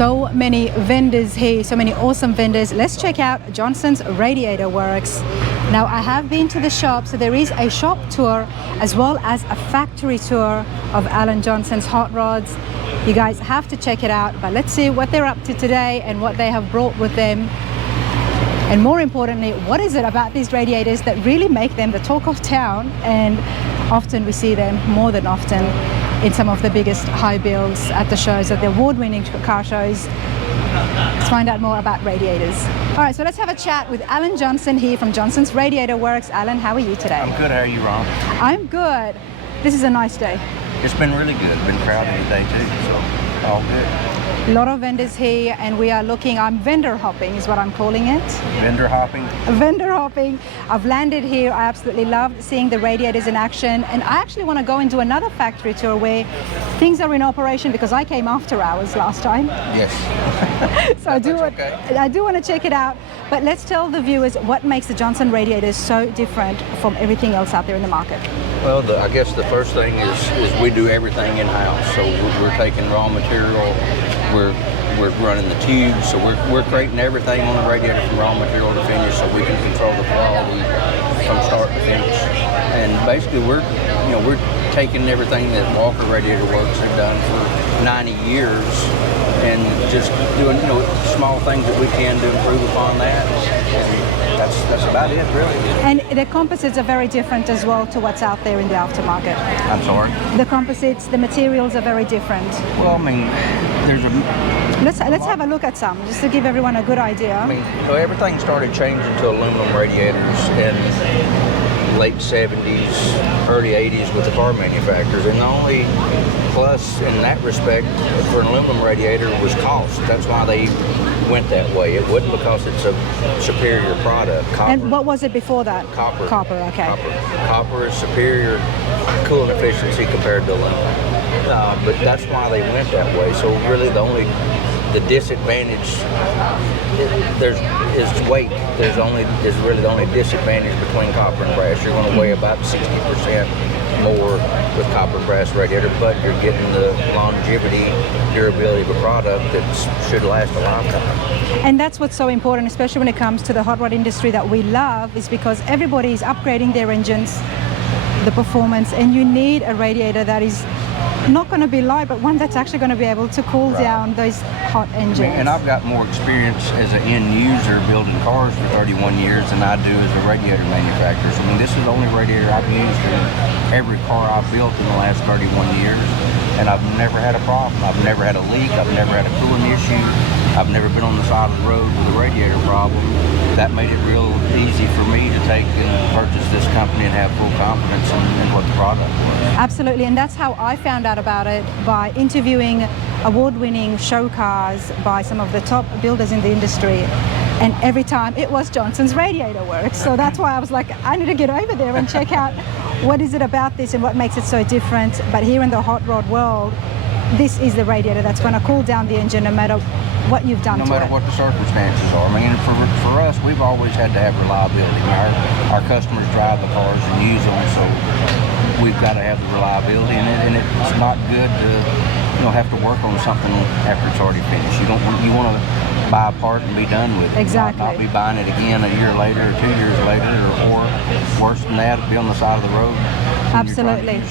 So many vendors here, so many awesome vendors. Let's check out Johnson's Radiator Works. Now, I have been to the shop, so there is a shop tour as well as a factory tour of Alan Johnson's hot rods. You guys have to check it out, but let's see what they're up to today and what they have brought with them. And more importantly, what is it about these radiators that really make them the talk of town? And often we see them, more than often, in some of the biggest high builds at the shows, at the award-winning car shows. Let's find out more about radiators. All right, so let's have a chat with Alan Johnson here from Johnson's Radiator Works. Alan, how are you today? I'm good. How are you, Ron? I'm good. This is a nice day. It's been really good. Been crowded today too, so all good. A lot of vendors here, and we are looking, I'm vendor hopping is what I'm calling it. Vendor hopping? Vendor hopping. I've landed here. I absolutely loved seeing the radiators in action, and I actually want to go and do another factory tour where things are in operation, because I came after hours last time. Yes. So I do want to check it out, but let's tell the viewers what makes the Johnson radiators so different from everything else out there in the market. Well, I guess the first thing is we do everything in-house. So we're taking raw material, we're running the tubes, so we're creating everything on the radiator from raw material to finish, so we can control the quality from start to finish. And basically, we're taking everything that Walker Radiator Works have done for 90 years and just doing small things that we can to improve upon that. And that's about it, really. And the composites are very different as well to what's out there in the aftermarket. I'm sorry? The composites, the materials are very different. Well, I mean, there's a... Let's have a look at some, just to give everyone a good idea. I mean, everything started changing to aluminum radiators in late 70s, early 80s with the car manufacturers, and the only plus in that respect for an aluminum radiator was cost. That's why they went that way. It wasn't because it's a superior product. Copper. And what was it before that? Copper. Copper, okay. Copper is superior cooling efficiency compared to aluminum. But that's why they went that way. So really the disadvantage is weight. Is really the only disadvantage between copper and brass. You're going to weigh about 60% more with copper and brass radiator, but you're getting the longevity, durability of a product that should last a lifetime. And that's what's so important, especially when it comes to the hot rod industry that we love, is because everybody is upgrading their engines, the performance, and you need a radiator that is not going to be light, but one that's actually going to be able to cool down those hot engines. And I've got more experience as an end user building cars for 31 years than I do as a radiator manufacturer. So, I mean, this is the only radiator I've used in every car I've built in the last 31 years, and I've never had a problem. I've never had a leak. I've never had a cooling issue. I've never been on the side of the road with a radiator problem. That made it real easy for me to take and purchase this company and have full confidence in what the product was. Absolutely, and that's how I found out about it, by interviewing award-winning show cars by some of the top builders in the industry. And every time it was Johnson's Radiator Works. So that's why I was like, I need to get over there and check out what is it about this and what makes it so different. But here in the hot rod world, this is the radiator that's going to cool down the engine no matter what you've done to it. No matter what the circumstances are. I mean, for us, we've always had to have reliability. Our customers drive the cars and use them, so we've got to have the reliability, and it's not good to have to work on something after it's already finished. You want to buy a part and be done with it. Exactly. Not be buying it again a year later or 2 years later, or worse than that, be on the side of the road. Absolutely.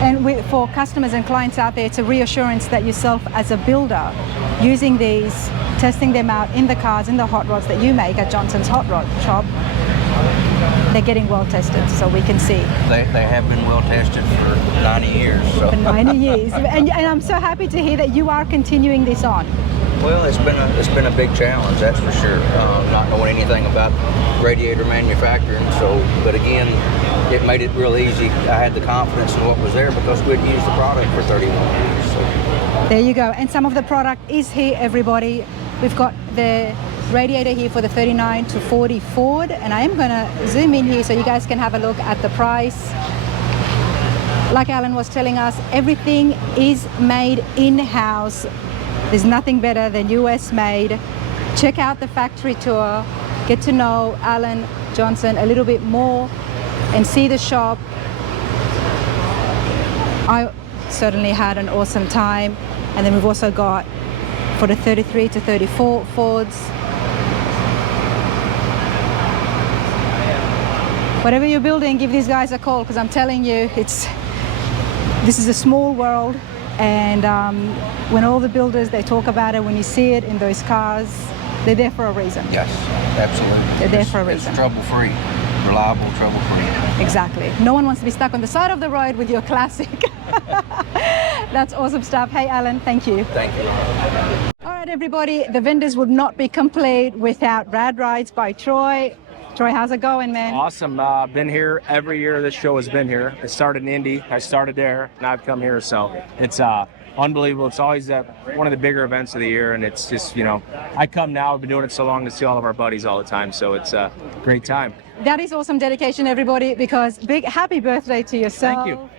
And for customers and clients out there, it's a reassurance that yourself as a builder, using these, testing them out in the cars, in the hot rods that you make at Johnson's Hot Rod Shop, they're getting well tested, so we can see. They have been well tested for 90 years. So. For 90 years. And I'm so happy to hear that you are continuing this on. Well, it's been a big challenge, that's for sure. Not knowing anything about radiator manufacturing, but again, it made it real easy. I had the confidence in what was there because we'd used the product for 31 years. So. There you go. And some of the product is here, everybody. We've got the radiator here for the 39 to 40 Ford, and I am going to zoom in here so you guys can have a look at the price. Like Alan was telling us, everything is made in-house. There's nothing better than US made. Check out the factory tour, get to know Alan Johnson a little bit more, and see the shop. I certainly had an awesome time. And then we've also got for the 33 to 34 Fords. Whatever you're building, give these guys a call, because I'm telling you, this is a small world, and when all the builders, they talk about it, when you see it in those cars, they're there for a reason. Yes, absolutely. They're there for a reason. It's trouble-free, reliable, trouble-free. Exactly. No one wants to be stuck on the side of the road with your classic. That's awesome stuff. Hey, Alan, thank you. Thank you. All right, everybody, the vendors would not be complete without Rad Rides by Troy. Troy, how's it going, man? Awesome. Been here every year this show has been here. I started in Indy. I started there, and I've come here. So it's unbelievable. It's always one of the bigger events of the year, and it's just, you know, I come now. I've been doing it so long to see all of our buddies all the time. So it's a great time. That is awesome dedication, everybody, because big happy birthday to yourself. Thank you.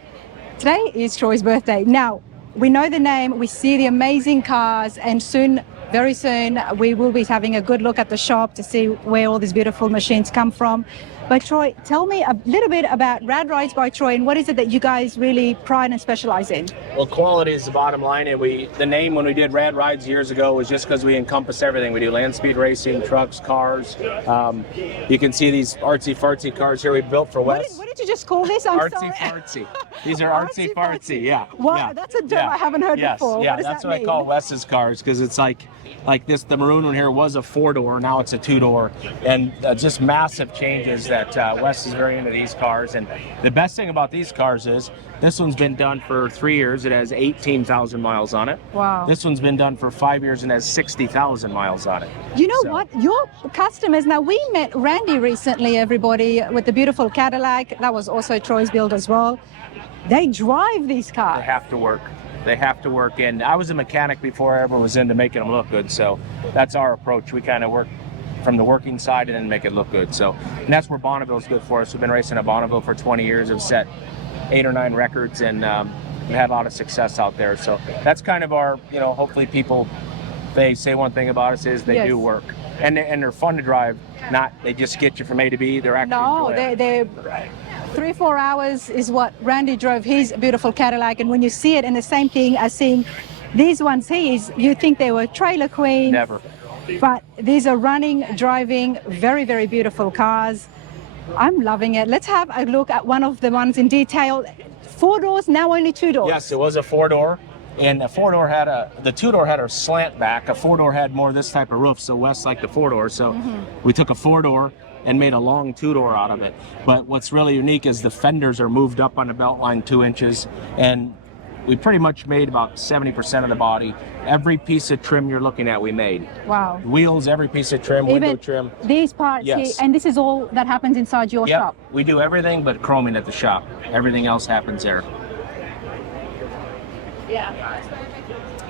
Today is Troy's birthday. Now, we know the name, we see the amazing cars, and soon, very soon, we will be having a good look at the shop to see where all these beautiful machines come from. But Troy, tell me a little bit about Rad Rides by Troy, and what is it that you guys really pride and specialize in? Well, quality is the bottom line, and the name when we did Rad Rides years ago was just because we encompass everything. We do land speed racing, trucks, cars. You can see these artsy-fartsy cars here we built for Wes. What did you just call this? I'm sorry. Artsy-fartsy. These are artsy-fartsy, yeah. Wow, yeah. That's a term I haven't heard before. Yeah, what does that's that what mean? I call Wes's cars, because it's like this. The maroon one here was a 4-door, now it's a 2-door, and just massive changes that Wes is very into these cars. And the best thing about these cars is this one's been done for 3 years. It has 18,000 miles on it. Wow. This one's been done for 5 years and has 60,000 miles on it. You know what? Your customers, now we met Randy recently, everybody, with the beautiful Cadillac. That was also Troy's build as well. They drive these cars. They have to work. They have to work. And I was a mechanic before I ever was into making them look good. So that's our approach. We kind of work from the working side and then make it look good. So, and that's where Bonneville's good for us. We've been racing at Bonneville for 20 years. We've set 8 or 9 records, and we had a lot of success out there. So that's kind of our, you know, hopefully people, they say one thing about us is they do work. And they're fun to drive. Not they just get you from A to B. They're actually they're 3-4 hours is what Randy drove his beautiful Cadillac, and when you see it, and the same thing as seeing these ones here, you think they were trailer queen. Never. But these are running, driving, very, very beautiful cars. I'm loving it. Let's have a look at one of the ones in detail. 4 doors, now only 2 doors. Yes, it was a 4-door. And the 4-door had the 2-door had a slant back. A 4-door had more this type of roof, so Wes liked the 4-door. So we took a 4-door and made a long 2-door out of it. But what's really unique is the fenders are moved up on the belt line 2 inches, and we pretty much made about 70% of the body. Every piece of trim you're looking at, we made. Wow. Wheels, every piece of trim, Even window trim. These parts here, and this is all that happens inside your shop? We do everything but chroming at the shop. Everything else happens there. Yeah.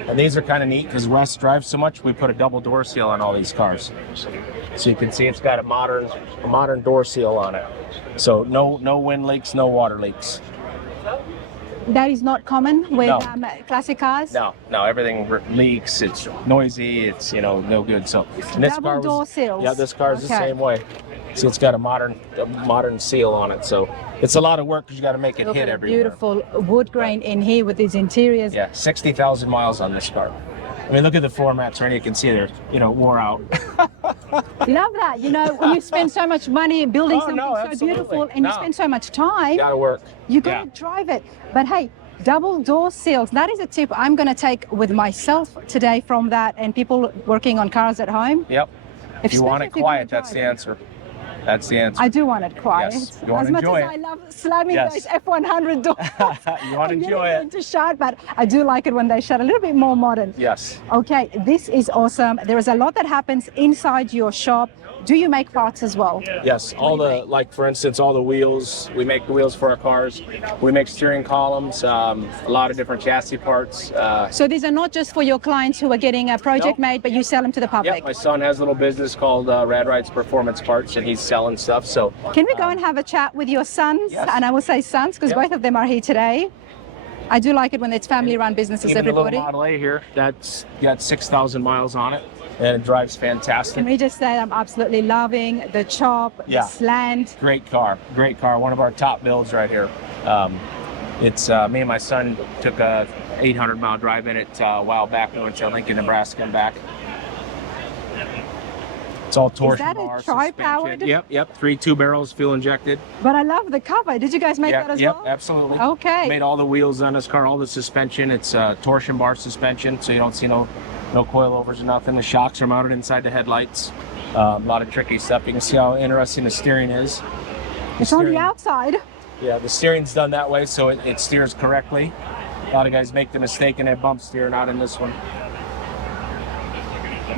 And these are kind of neat because Wes drives so much, we put a double door seal on all these cars. So you can see it's got a modern door seal on it. So no wind leaks, no water leaks. That is not common with classic cars? No, everything leaks, it's noisy, it's, you know, no good. So this double door seals. Yeah, this car is the same way. So it's got a modern seal on it. So it's a lot of work because you got to make it hit everywhere. Beautiful wood grain in here with these interiors. Yeah, 60,000 miles on this car. I mean, look at the floor mats, right? You can see they're, you know, wore out. Love that. You know, when you spend so much money building something so beautiful, and you spend so much time, gotta work. You gotta drive it. But hey, double door seals, that is a tip I'm gonna take with myself today from that, and people working on cars at home. Yep. If you want it quiet, that's the answer. That's the answer. I do want it quiet. Yes. You want to enjoy it. As much as I love slamming those F100 doors. You want to enjoy it. To shut, but I do like it when they shut a little bit more modern. Yes. Okay, this is awesome. There is a lot that happens inside your shop. Do you make parts as well? Yes, like for instance, all the wheels. We make the wheels for our cars. We make steering columns, a lot of different chassis parts. So these are not just for your clients who are getting a project made, but you sell them to the public? Yeah, my son has a little business called Rad Rides Performance Parts, and he's selling stuff. So can we go and have a chat with your sons? Yes. And I will say sons because both of them are here today. I do like it when it's family-run businesses, even everybody. The little Model A here, that's got 6,000 miles on it. And it drives fantastic. Can we just say I'm absolutely loving the chop, the slant. Great car, one of our top builds right here. It's me and my son took a 800-mile drive in it a while back. We went to Lincoln, Nebraska and back. It's all torsion bar, tri-powered? suspension. Yep. 2 barrels, fuel injected. But I love the cover. Did you guys make that as well? Yep, absolutely. Okay. Made all the wheels on this car, all the suspension. It's torsion bar suspension, so you don't see no coilovers or nothing. The shocks are mounted inside the headlights. A lot of tricky stuff. You can see how interesting the steering is. It's on the outside. Yeah, the steering's done that way, so it steers correctly. A lot of guys make the mistake and they bump steer, not in this one.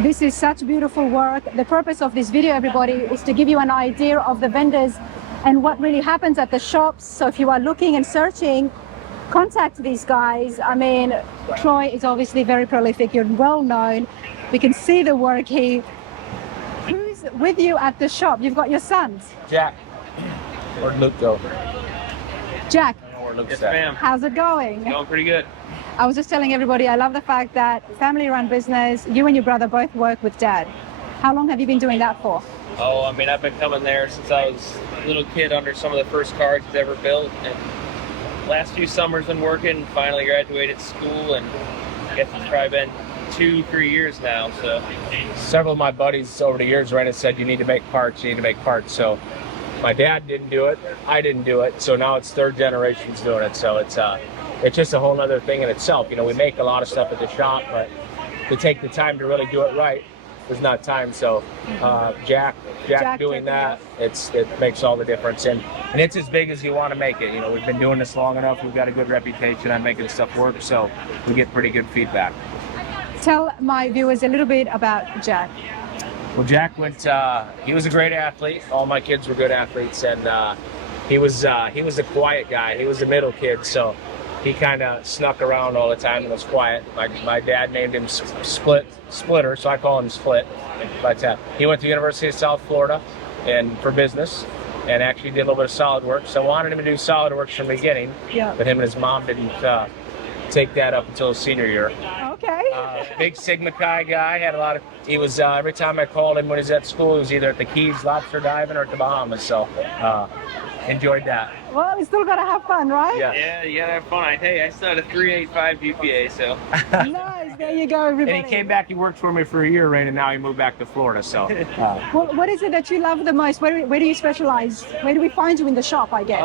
This is such beautiful work. The purpose of this video, everybody, is to give you an idea of the vendors and what really happens at the shops. So if you are looking and searching, contact these guys. I mean, Troy is obviously very prolific. You're well known. We can see the work here. Who's with you at the shop? You've got your sons. Jack. Where'd Luke go? Jack. I don't know where Luke's Yes, at. ma'am. How's it going? Going pretty good. I was just telling everybody, I love the fact that family-run business, you and your brother both work with Dad. How long have you been doing that for? Oh, I mean, I've been coming there since I was a little kid under some of the first cars he's ever built. And last few summers been working, finally graduated school, and I guess it's probably been 2-3 years now, so. Several of my buddies over the years ran and said, you need to make parts, So my dad didn't do it, I didn't do it, so now it's third generation's doing it. So it's just a whole other thing in itself. You know, we make a lot of stuff at the shop, but to take the time to really do it right, there's not time. So Jack doing that, it makes all the difference. And it's as big as you want to make it. You know, we've been doing this long enough. We've got a good reputation on making stuff work, so we get pretty good feedback. Tell my viewers a little bit about Jack. Well, Jack he was a great athlete. All my kids were good athletes, and he was a quiet guy. He was the middle kid, so he kind of snuck around all the time and was quiet. My dad named him Splitter, so I call him Split. But he went to the University of South Florida and for business, and actually did a little bit of SolidWorks. So I wanted him to do SolidWorks from the beginning, but him and his mom didn't take that up until his senior year. Okay. Big Sigma Chi guy, had a lot of, he was, every time I called him when he was at school, he was either at the Keys lobster diving or at the Bahamas, so enjoyed that. Well, you still gotta have fun, right? Yeah, you gotta have fun. I still had a 385 GPA, so. Nice, there you go, everybody. And he came back, he worked for me for a year, Rain, and now he moved back to Florida, so. Well, what is it that you love the most? Where do you specialize? Where do we find you in the shop, I guess?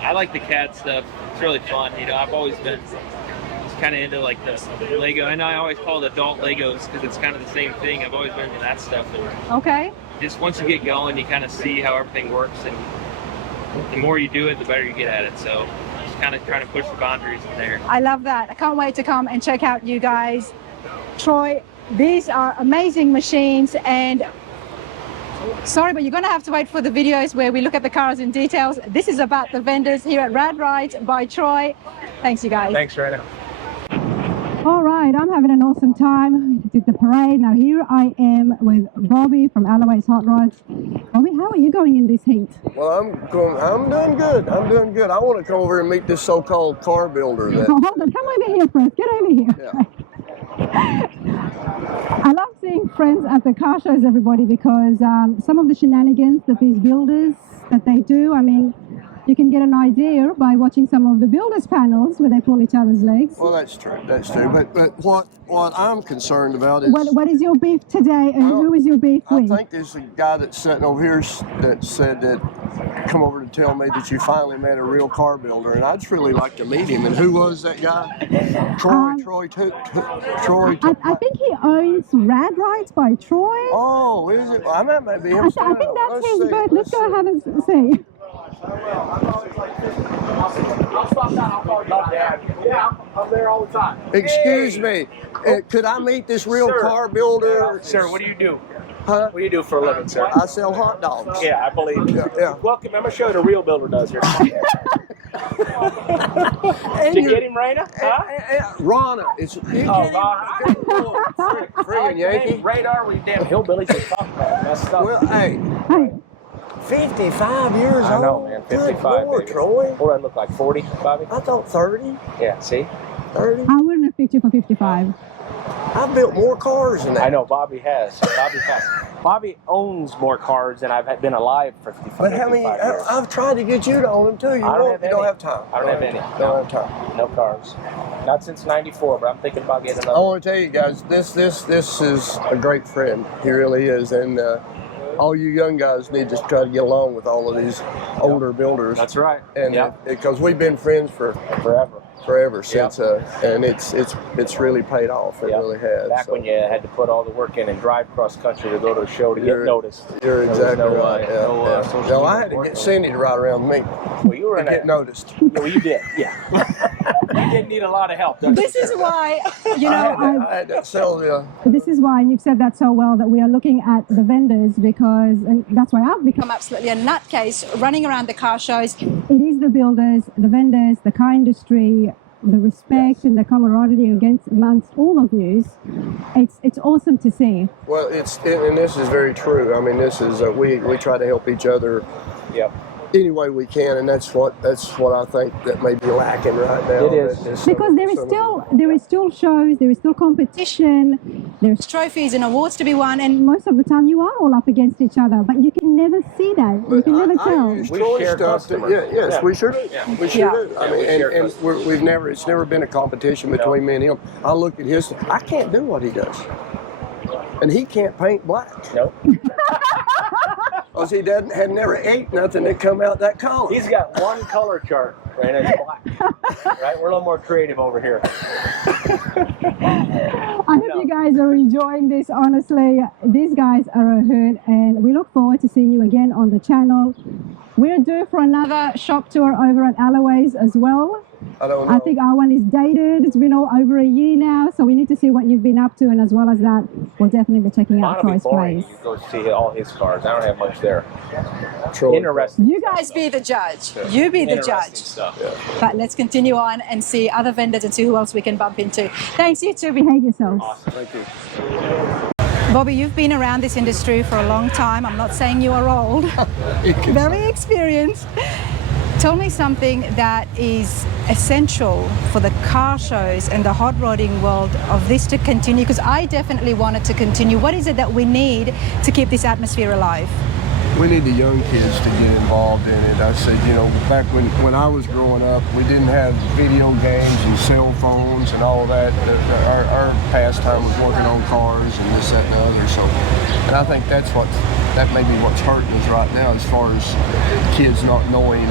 I like the CAD stuff. It's really fun. You know, I've always been kind of into like the Lego, and I always call it adult Legos because it's kind of the same thing. I've always been into that stuff. And okay. just once you get going, you kind of see how everything works, and the more you do it, the better you get at it. So just kind of trying to push the boundaries in there. I love that. I can't wait to come and check out you guys. Troy, these are amazing machines, and sorry, but you're going to have to wait for the videos where we look at the cars in details. This is about the vendors here at Rad Rides by Troy. Thanks, you guys. Thanks, Raina. All right, I'm having an awesome time. We did the parade. Now here I am with Bobby from Alloway's Hot Rods. Bobby, how are you going in this heat? Well, I'm doing good. I'm doing good. I want to come over and meet this so-called car builder. That, Hold on, come over here first. Get over here. Yeah. I love seeing friends at the car shows, everybody, because some of the shenanigans that these builders that they do, I mean, you can get an idea by watching some of the builders panels where they pull each other's legs. Well, that's true. That's true. But what I'm concerned about is what is your beef today, and who is your beef with? I think there's a guy that's sitting over here that said that come over to tell me that you finally met a real car builder, and I'd just really like to meet him. And who was that guy? Troy. I think he owns Rad Rides by Troy. Oh, is it? I might be him. I think that's his booth. Let's go have a see. Yeah, I'm there all the time. Excuse me, could I meet this real car builder? Sir, what do you do? Huh? What do you do for a living, sir? I sell hot dogs. Yeah, I believe you. Yeah. Welcome, I'm going to show you what a real builder does here. Did you get him, Raina? Huh? Rana. Friggin' Yankee. Radar, we damn hillbillies are talking about messed up. Well, hey. 55 years old. I know, man. 55, Good Lord, baby. Troy. What do I look like, 40, Bobby? I thought 30. Yeah, see? 30. I wouldn't have picked you for 55. I built more cars than that. I know, Bobby has. Bobby owns more cars than I've been alive for 55 But how many? years. I've tried to get you to own them too. You I don't have any. don't have time. I don't have any. Don't have time. No cars. Not since '94, but I'm thinking about getting I another. want to tell you guys, this is a great friend. He really is, and all you young guys need to try to get along with all of these older builders. That's right. And because we've been friends for forever since, and it's really paid off. It really has. Back when you had to put all the work in and drive cross country to go to a show to get noticed. You're exactly right. No, I had to get Cindy to ride around with me. Well, you were to get noticed. Well, you did. Yeah. You did need a lot of help. This is why, you know, I had to sell the. this is why, and you've said that so well, that we are looking at the vendors because, and that's why I've become absolutely a nutcase running around the car shows. It is the builders, the vendors, the car industry, the respect and the camaraderie amongst all of you. It's awesome to see. Well, and this is very true. I mean, this is we try to help each other. Yep. Any way we can, and that's what I think that may be lacking right now. It is because there is still shows, there is still competition, there's trophies and awards to be won, and most of the time you are all up against each other, but you can never see that. You can never tell. We share customers. We sure do. Yeah. We sure do. I mean, it's never been a competition between me and him. I look at his. I can't do what he does, and he can't paint black. Nope. Because he had never ate nothing that come out that color. He's got one color chart, right? And it's black. Right? We're a little more creative over here. I hope you guys are enjoying this. Honestly, these guys are a hoot, and we look forward to seeing you again on the channel. We're due for another shop tour over at Alloway's as well. I don't know. I think our one is dated. It's been over a year now, so we need to see what you've been up to, and as well as that, we'll definitely be checking out Troy's place. You go see all his cars. I don't have much there. Interesting. You guys be the judge. You be the judge. Stuff. But let's continue on and see other vendors and see who else we can bump into. Thanks, you two. Behave yourselves. Awesome. Thank you. Bobby, you've been around this industry for a long time. I'm not saying you are old. Very experienced. Tell me something that is essential for the car shows and the hot rodding world of this to continue, because I definitely want it to continue. What is it that we need to keep this atmosphere alive? We need the young kids to get involved in it. I said, you know, back when I was growing up, we didn't have video games and cell phones and all of that. Our pastime was working on cars and this, that, and the other. So, and I think that may be what's hurting us right now, as far as kids not knowing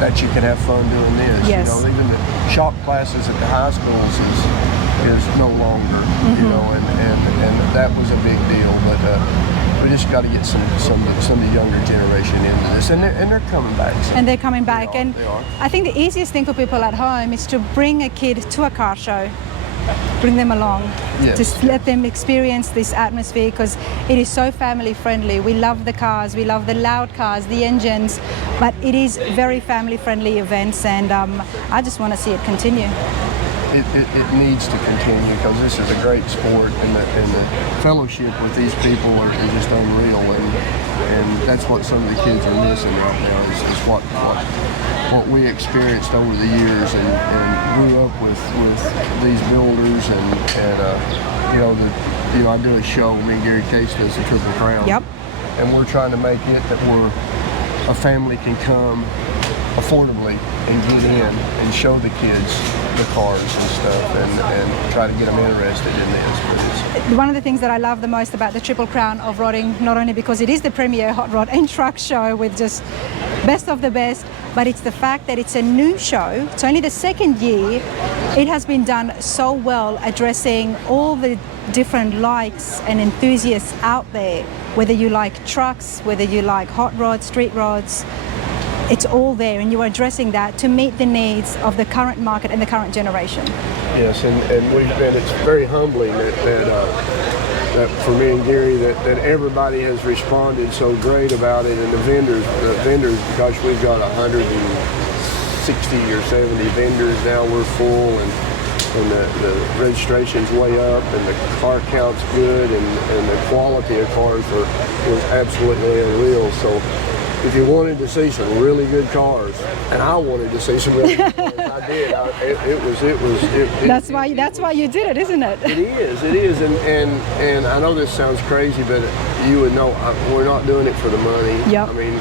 that you can have fun doing this. Yes. You know, even the shop classes at the high schools is no longer. You know, and that was a big deal. But we just got to get some of the younger generation into this, and they're coming back. So and they're coming back, they and are. I think the easiest thing for people at home is to bring a kid to a car show. Bring them along, just let them experience this atmosphere, because it is so family friendly. We love the cars, we love the loud cars, the engines, but it is very family friendly events, and I just want to see it continue. It needs to continue, because this is a great sport, and the fellowship with these people is just unreal, and that's what some of the kids are missing right now, is what we experienced over the years, and grew up with these builders, and you know, I do a show, me and Gary Case does the Triple Crown. Yep. And we're trying to make it that a family can come affordably and get in and show the kids the cars and stuff, and try to get them interested in this. One of the things that I love the most about the Triple Crown of Rodding, not only because it is the premier hot rod and truck show with just best of the best, but it's the fact that it's a new show. It's only the second year. It has been done so well, addressing all the different likes and enthusiasts out there, whether you like trucks, whether you like hot rods, street rods. It's all there, and you are addressing that to meet the needs of the current market and the current generation. Yes, and it's very humbling that for me and Gary that everybody has responded so great about it, and the vendors, gosh, we've got 160 or 70 vendors now. We're full, and the registration's way up, and the car count's good, and the quality of cars was absolutely unreal. So if you wanted to see some really good cars, and I wanted to see some really good cars, I did. That's why you did it, isn't it? It is, and I know this sounds crazy, but you would know we're not doing it for the money. Yep. I mean,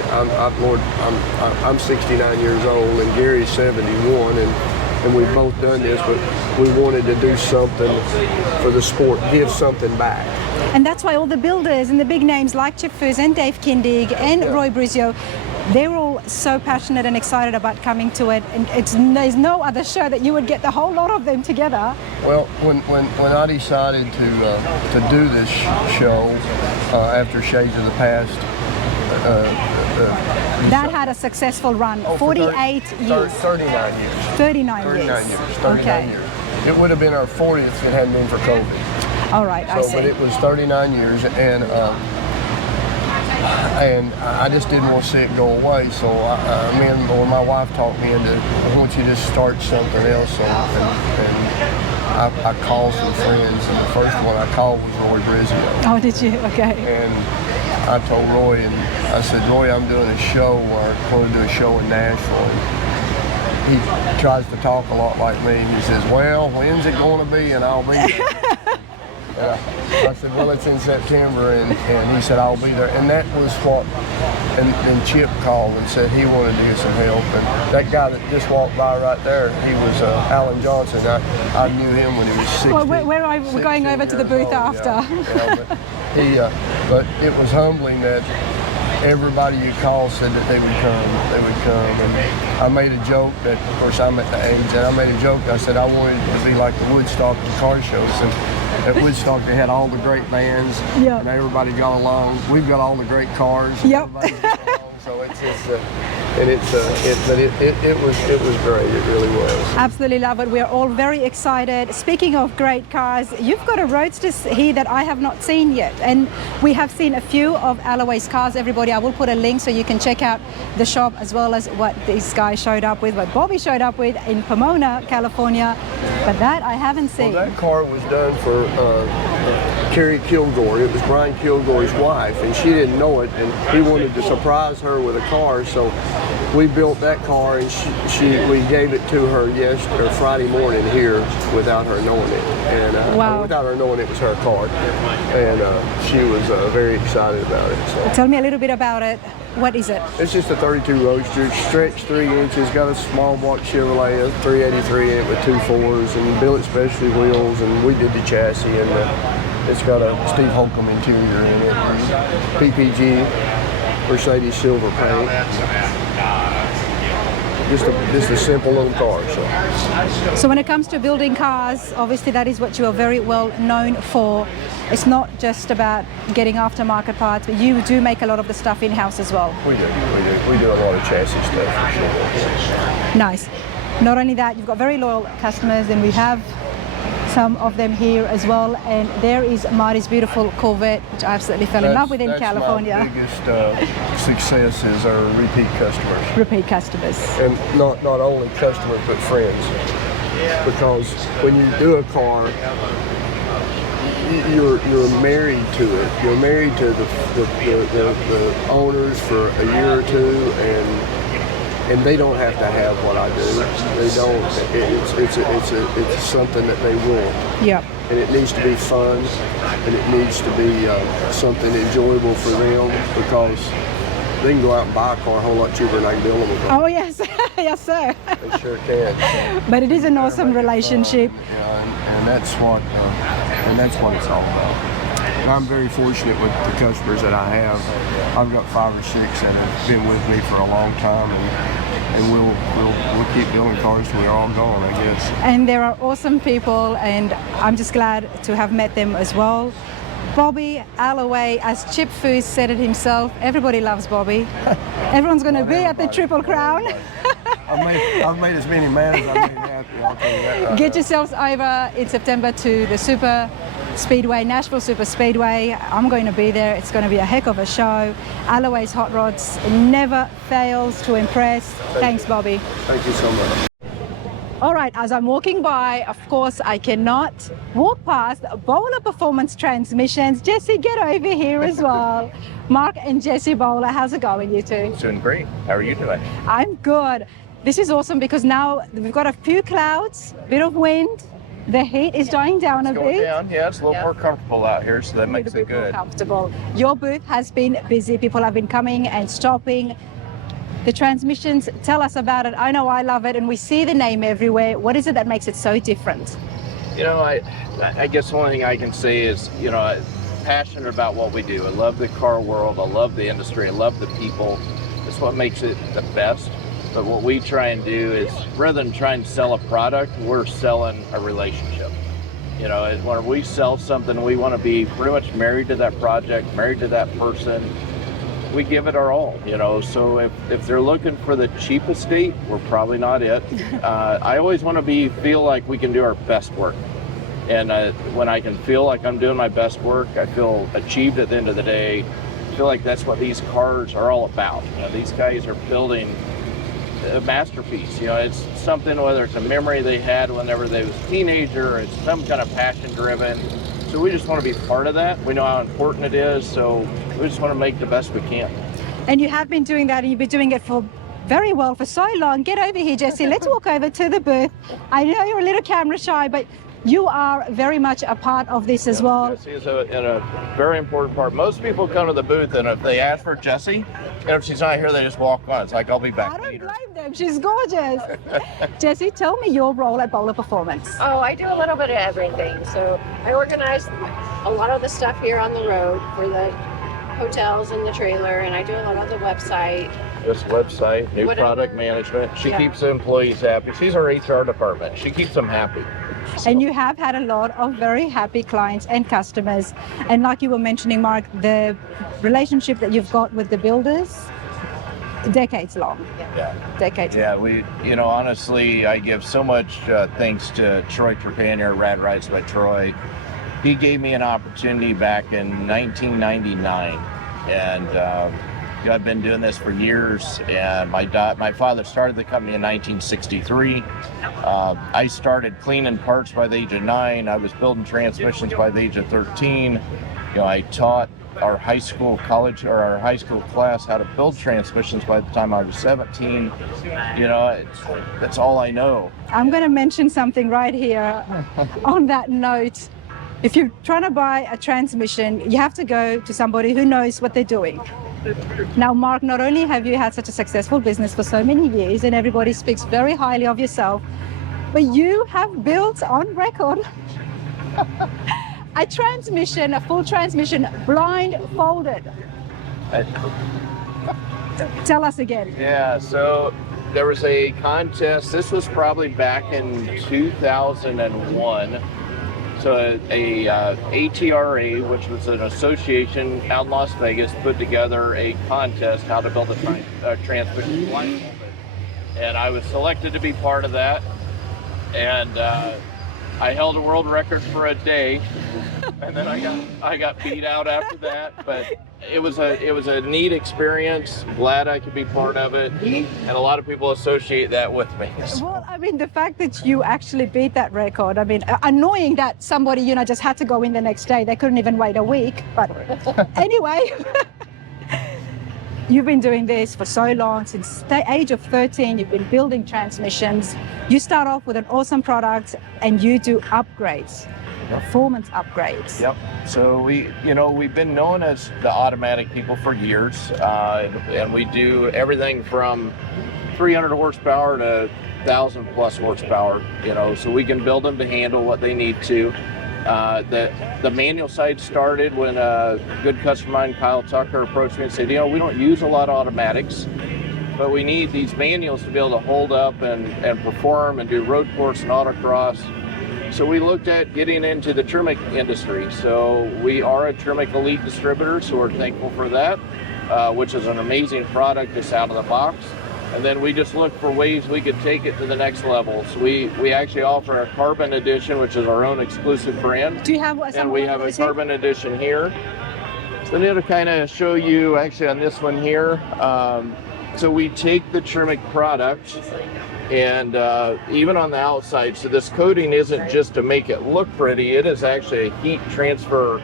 I'm 69 years old, and Gary's 71, and we've both done this, but we wanted to do something for the sport, give something back. And that's why all the builders and the big names like Chip Foose and Dave Kindig and Roy Brizio, they're all so passionate and excited about coming to it. And there's no other show that you would get the whole lot of them together. Well, when I decided to do this show after Shades of the Past, that had a successful run, 48 years. 39 years. 39 years. Okay. Years. It would have been our 40th if it hadn't been for COVID. All right, I see. But it was 39 years, and I just didn't want to see it go away. So my wife talked me into, I want you to start something else. And I called some friends, and the first one I called was Roy Brizio. Oh, did you? Okay. And I told Roy, and I said, Roy, I'm doing a show, or I'm going to do a show in Nashville. And he tries to talk a lot like me, and he says, well, when's it going to be? And I'll be there. I said, well, it's in September, and he said, I'll be there. And that was what, and Chip called and said he wanted to get some help. And that guy that just walked by right there, he was Alan Johnson. I knew him when he was 16. Well, we're going over to the booth after. But it was humbling that everybody you called said that they would come. And I made a joke that, of course, I'm at the age, and I made a joke. I said I wanted it to be like the Woodstock car shows. And at Woodstock, they had all the great bands, and everybody got along. We've got all the great cars. Yep. So it was great. It really was. Absolutely love it. We're all very excited. Speaking of great cars, you've got a Roadster here that I have not seen yet, and we have seen a few of Alloway's cars. Everybody, I will put a link so you can check out the shop as well as what this guy showed up with, what Bobby showed up with in Pomona, California. But that I haven't seen. Well, that car was done for Carrie Kilgore. It was Brian Kilgore's wife, and she didn't know it, and he wanted to surprise her with a car, so we built that car, and we gave it to her Friday morning here without her knowing it, and without her knowing it was her car, and she was very excited about it. So. Tell me a little bit about it. What is it? It's just a 32 Roadster, stretched 3 inches, got a small block Chevrolet, a 383 in it with 2 4s, and billet specialty wheels, and we did the chassis, and it's got a Steve Holcomb interior in it, and PPG, Mercedes silver paint. Just a simple little car. So when it comes to building cars, obviously that is what you are very well known for. It's not just about getting aftermarket parts, but you do make a lot of the stuff in-house as well. We do a lot of chassis stuff, for sure. Nice. Not only that, you've got very loyal customers, and we have some of them here as well. And there is Marty's beautiful Corvette, which I absolutely fell in love with in California. My biggest success is our repeat customers. Repeat customers. And not only customers, but friends. Because when you do a car, you're married to it. You're married to the owners for a year or two, and they don't have to have what I do. They don't. It's something that they want. Yeah. And it needs to be fun, and it needs to be something enjoyable for them, because they can go out and buy a car a whole lot cheaper than I can build them a car. Oh yes, yes sir. They sure can. But it is an awesome relationship. And that's what it's all about. And I'm very fortunate with the customers that I have. I've got 5 or 6 that have been with me for a long time, and we'll keep building cars till we're all gone, I guess. And there are awesome people, and I'm just glad to have met them as well. Bobby Alloway, as Chip Foose said it himself, everybody loves Bobby. Everyone's going to be at the Triple Crown. I've made as many men as I've made happy, I'll tell you that. Get yourselves over in September to the Super Speedway, Nashville Super Speedway. I'm going to be there. It's going to be a heck of a show. Alloway's Hot Rods never fails to impress. Thanks, Bobby. Thank you so much. All right. right, as I'm walking by, of course, I cannot walk past Bowler Performance Transmissions. Jessi, get over here as well. Mark and Jessi Bowler, how's it going, you two? Doing great. How are you doing? I'm good. This is awesome because now we've got a few clouds, bit of wind. The heat is dying down a Going bit. down. Yeah, it's a little more comfortable out here, so that makes it good. Comfortable. Your booth has been busy. People have been coming and stopping. The transmissions, tell us about it. I know I love it, and we see the name everywhere. What is it that makes it so different? You know, I guess the only thing I can say is, you know, I'm passionate about what we do. I love the car world. I love the industry. I love the people. That's what makes it the best. But what we try and do is, rather than trying to sell a product, we're selling a relationship. You know, when we sell something, we want to be pretty much married to that project, married to that person. We give it our all, you know, so if they're looking for the cheapest date, we're probably not it. I always want to feel like we can do our best work. And when I can feel like I'm doing my best work, I feel achieved at the end of the day. I feel like that's what these cars are all about. You know, these guys are building a masterpiece. You know, it's something, whether it's a memory they had whenever they was a teenager, or it's some kind of passion driven. So we just want to be part of that. We know how important it is, so we just want to make the best we can. And you have been doing that, and you've been doing it for very well for so long. Get over here, Jessi. Let's walk over to the booth. I know you're a little camera shy, but you are very much a part of this as well. Jessi is a very important part. Most people come to the booth, and if they ask for Jessi, and if she's not here, they just walk on. It's like, I'll be back I don't later. blame them. She's gorgeous. Jessi, tell me your role at Bowler Performance. Oh, I do a little bit of everything. So I organize a lot of the stuff here on the road for the hotels and the trailer, and I do a lot on the website. This website, new Whatever. product management. She Yeah. keeps the employees happy. She's our HR department. She keeps them happy. And you have had a lot of very happy clients and customers. And like you were mentioning, Mark, the relationship that you've got with the builders, decades long. Yeah. Decades long. Yeah, we, you know, honestly, I give so much thanks to Troy Trepanier, Rad Rides by Troy. He gave me an opportunity back in 1999, and I've been doing this for years. And my father started the company in 1963. I started cleaning parts by the age of 9. I was building transmissions by the age of 13. You know, I taught our high school class how to build transmissions by the time I was 17. You know, that's all I know. I'm going to mention something right here on that note. If you're trying to buy a transmission, you have to go to somebody who knows what they're doing. Now, Mark, not only have you had such a successful business for so many years and everybody speaks very highly of yourself, but you have built on record a full transmission, blindfolded. Tell us again. Yeah, so there was a contest. This was probably back in 2001. So a ATRA, which was an association out in Las Vegas, put together a contest how to build a transmission blindfolded. And I was selected to be part of that. And I held a world record for a day, and then I got beat out after that. But it was a neat experience. Glad I could be part of it, and a lot of people associate that with me. Well, I mean, the fact that you actually beat that record, I mean, annoying that somebody, you know, just had to go in the next day. They couldn't even wait a week. But anyway, you've been doing this for so long. Since the age of 13, you've been building transmissions. You start off with an awesome product and you do upgrades, performance upgrades. Yep. So we've been known as the automatic people for years, and we do everything from 300 horsepower to 1,000 plus horsepower. You know, so we can build them to handle what they need to. The manual side started when a good customer of mine, Kyle Tucker, approached me and said, you know, we don't use a lot of automatics, but we need these manuals to be able to hold up and perform and do road course and autocross. So we looked at getting into the Tremec industry. So we are a Tremec Elite distributor, so we're thankful for that, which is an amazing product just out of the box. And then we just looked for ways we could take it to the next level. So we actually offer a Carbon Edition, which is our own exclusive brand. Do you have And we have a Carbon Edition here. So I'm going to kind of show you, actually on this one here, So we take the Tremec product and even on the outside, so this coating isn't just to make it look pretty, it is actually a heat transfer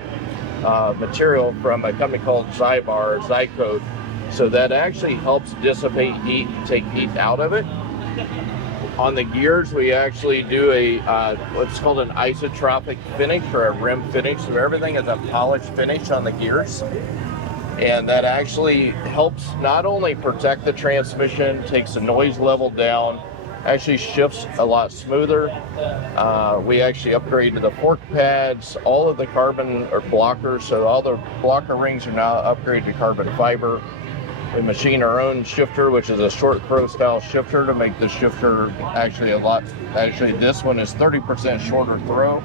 material from a company called Zycoat. So that actually helps dissipate heat, take heat out of it. On the gears, we actually do a what's called an isotropic finish or a rim finish. So everything is a polished finish on the gears. And that actually helps not only protect the transmission, takes the noise level down, actually shifts a lot smoother. We actually upgraded the fork pads, all of the carbon or blockers. So all the blocker rings are now upgraded to carbon fiber. We machine our own shifter, which is a short throw style shifter to make the shifter actually this one is 30% shorter throw.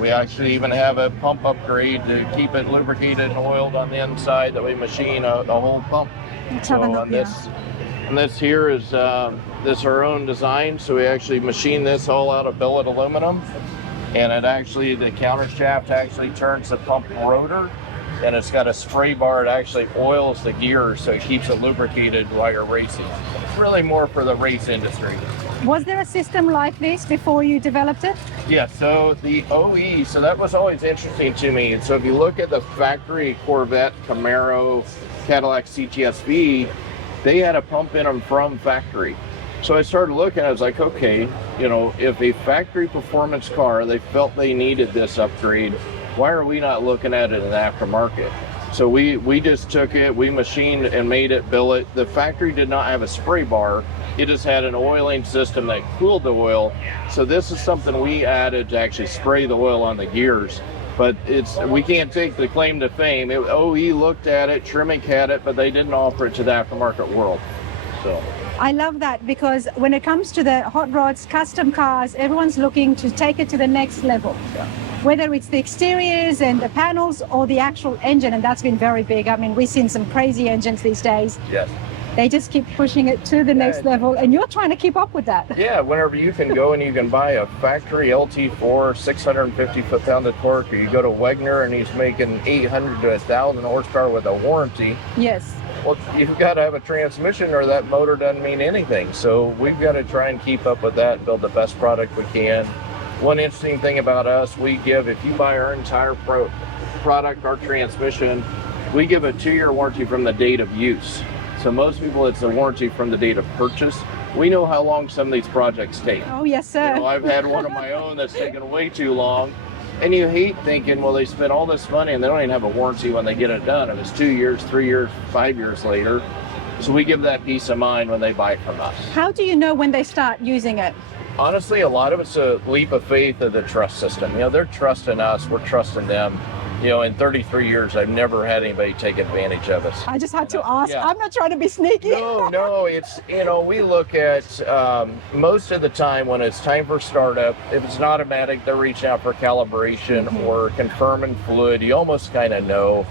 We actually even have a pump upgrade to keep it lubricated and oiled on the inside that we machine a whole pump. This here is this our own design. So we actually machine this all out of billet aluminum, and it actually, the counter shaft actually turns the pump rotor, and it's got a spray bar that actually oils the gears so it keeps it lubricated while you're racing. It's really more for the race industry. Was there a system like this before you developed it? Yeah, so the OE, so that was always interesting to me. And so if you look at the factory Corvette, Camaro, Cadillac CTS-V, they had a pump in them from factory. So I started looking, I was like, okay, you know, if a factory performance car, they felt they needed this upgrade, why are we not looking at it in the aftermarket? So we just took it, we machined and made it billet. The factory did not have a spray bar. It just had an oiling system that cooled the oil. So this is something we added to actually spray the oil on the gears. But we can't take the claim to fame. OE looked at it, Tremec had it, but they didn't offer it to the aftermarket world. So I love that, because when it comes to the hot rods, custom cars, everyone's looking to take it to the next level. Yeah. Whether it's the exteriors and the panels or the actual engine, and that's been very big. I mean, we've seen some crazy engines these days. Yes. They just keep pushing it to the next level, and you're trying to keep up with that. Yeah, whenever you can go and you can buy a factory LT4, 650 foot-pound of torque, or you go to Wegner and he's making 800 to 1,000 horsepower with a warranty. Yes. Well, you've got to have a transmission or that motor doesn't mean anything. So we've got to try and keep up with that, build the best product we can. One interesting thing about us, we give, if you buy our entire product, our transmission, we give a 2-year warranty from the date of use. So most people, it's a warranty from the date of purchase. We know how long some of these projects take. Oh, yes, sir. You know, I've had one of my own that's taken way too long. And you hate thinking, well, they spent all this money and they don't even have a warranty when they get it done. If it's 2 years, 3 years, 5 years later. So we give that peace of mind when they buy it from us. How do you know when they start using it? Honestly, a lot of it's a leap of faith of the trust system. You know, they're trusting us, we're trusting them. You know, in 33 years, I've never had anybody take advantage of us. I just had to ask. Yeah. I'm not trying to be sneaky. No, it's, you know, we look at most of the time when it's time for startup, if it's an automatic, they're reaching out for calibration or confirming fluid. You almost kind of know.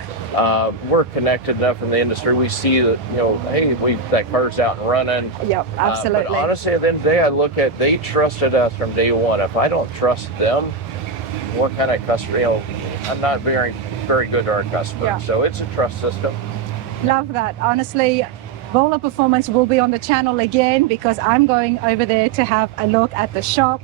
We're connected enough in the industry. We see that, you know, hey, that car's out and running. Yep, absolutely. But honestly, at the end of the day, I look at, they trusted us from day one. If I don't trust them, what kind of customer, you know, I'm not very good to our customers. Yeah. So it's a trust system. Love that. Honestly, Bowler Performance will be on the channel again, because I'm going over there to have a look at the shop,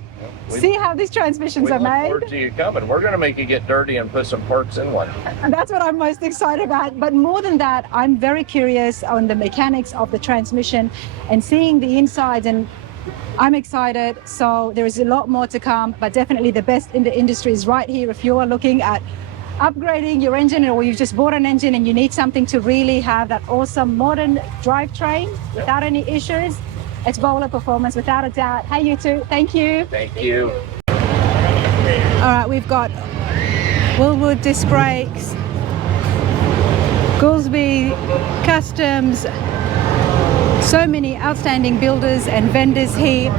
see how these transmissions are We look made. forward to you coming. We're going to make you get dirty and put some parts in one. And that's what I'm most excited about. But more than that, I'm very curious on the mechanics of the transmission and seeing the inside, and I'm excited. So there is a lot more to come, but definitely the best in the industry is right here. If you are looking at upgrading your engine, or you've just bought an engine and you need something to really have that awesome modern drivetrain without any issues, it's Bowler Performance without a doubt. Hey, you two, thank you. Thank you. All right, we've got Willwood disc brakes, Goolsby Customs, so many outstanding builders and vendors here.